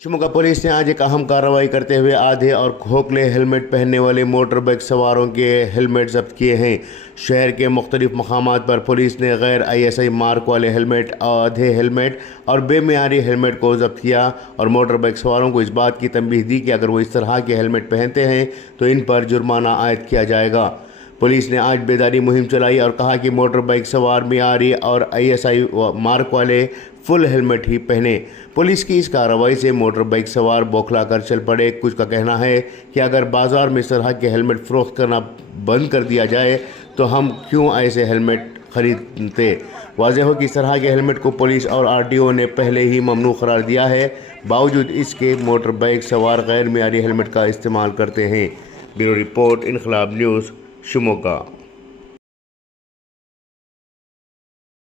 Shimoga police ने आज एक अहम कार्रवाई करते हुए आधे और खोखले हेलमेट पहनने वाले मोटर बाइक सवारों के हेलमेट जब्त किए हैं। शहर के मुख्तलिफ मकामात पर पुलिस ने गैर ISI मार्क वाले हेलमेट, आधे हेलमेट और बेमियारी हेलमेट को जब्त किया और मोटर बाइक सवारों को इस बात की तंबीह दी कि अगर वो इस तरह के हेलमेट पहनते हैं तो इन पर जुर्माना आयद किया जाएगा। पुलिस ने आज बेदारी मुहिम चलाई और कहा कि मोटर बाइक सवार मियारी और ISI मार्क वाले फुल हेलमेट ही पहने। पुलिस की इस कार्रवाई से मोटर बाइक सवार बौखला कर चल पड़े। कुछ का कहना है कि अगर बाजार में इस तरह के हेलमेट फरोख्त करना बंद कर दिया जाए तो हम क्यों ऐसे हेलमेट खरीदते। वाज़ेह हो कि इस तरह के हेलमेट को पुलिस और RTO ने पहले ही ममनू करार दिया है। बावजूद इसके मोटर बाइक सवार गैर मियारी हेलमेट का इस्तेमाल करते हैं। ब्यूरो रिपोर्ट, इनकलाब न्यूज़, शिमोगा।